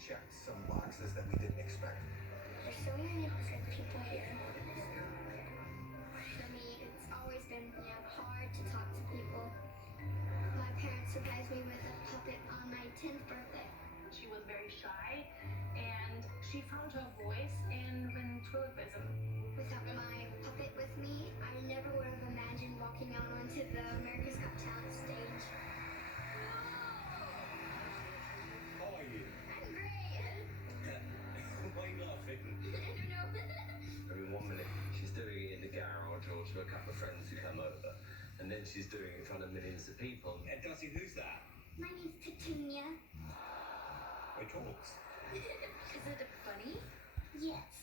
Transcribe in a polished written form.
checked some boxes that we didn't expect. There's so many different people here. For me, it's always been, hard to talk to people. My parents surprised me with a puppet on my 10th birthday. She was very shy, and she found her voice in ventriloquism. Without my puppet with me, I never would have imagined walking out onto the America's Got Talent stage. How are you? I'm great. Why are you laughing? I don't know. I mean, 1 minute she's doing it in the garage or to a couple of friends who come over, and then she's doing it in front of millions of people. Darcy, who's that? My name's Petunia. My talks. Is it funny? Yes.